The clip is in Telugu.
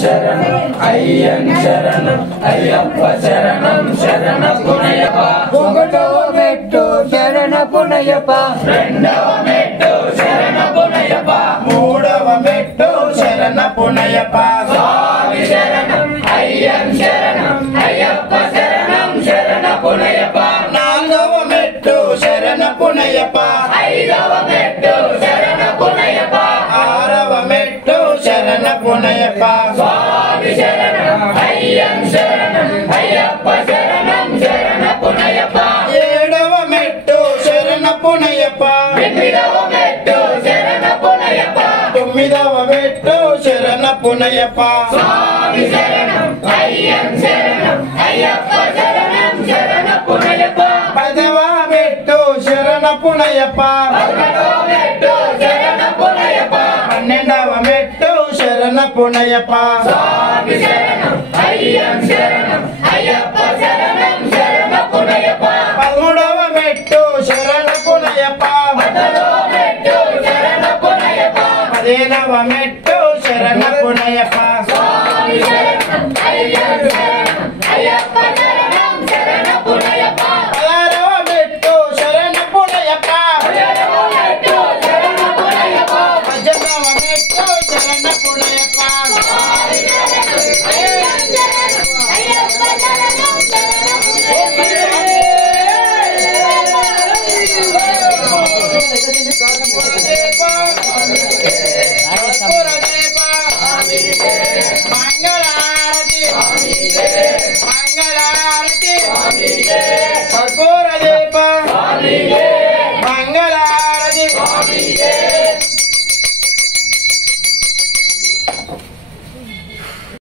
శరణం అయ్యన్ శరణం అయ్యప్ప శరణం శరణ పునయప్ప ఒకటవ మెట్టు శరణ పునయప్ప రెండవ మెట్టు శరణ పునయప్ప మూడవ మెట్టు శరణ పునయప్ప స్వామి శరణం అయ్యన్ శరణం అయ్యప్ప శరణం శరణ పునయప్ప నాలుగవ మెట్టు శరణ పునయప్ప ఐదవ మెట్టు శరణ పునయప్ప ఆరవ మెట్టు శరణ పునయప్ప స్వామి శరణం అయ్యన్ శరణం అయ్యప్ప శరణం శరణ పునయప్ప ఏడవ మెట్టు శరణ పునయప్ప ఎనిమిదవ మెట్టు శరణ పునయప్ప తొమ్మిదవ మెట్టు శరణ పునయప్ప స్వామి శరణం అయ్యన్ శరణం అయ్యప్ప శరణం శరణ పునయప్ప పదవ మెట్టు శరణ పునయప్ప పదకొండవ మెట్టు శరణ పునయప్ప పన్నెండవ మెట్టు శరణ పునయప్ప స్వామి శరణం అయ్యన్ శరణం అయ్యప్ప శరణం శరణ పునయప్ప పదమూడవ మెట్టు శరణ పునయప్ప పదవ మెట్టు శరణ పునయప్ప పదిహేనవ మెట్టు శరణ పునయప్ప స్వామి శరణం అయ్యన్ శరణం అయ్యప్ప శరణం శరణ పునయప్ప పదహారవ మెట్టు శరణ పునయప్ప పదిహేడవ మెట్టు శరణ పునయప్ప పద్దెనిమిదవ మెట్టు శరణ పునయప్ప స్వామి శరణం అయ్యన్ శరణం అయ్యప్ప శరణం శరణ మంగళారతి మంగళారతి కర్పూర దీప మంగళారతి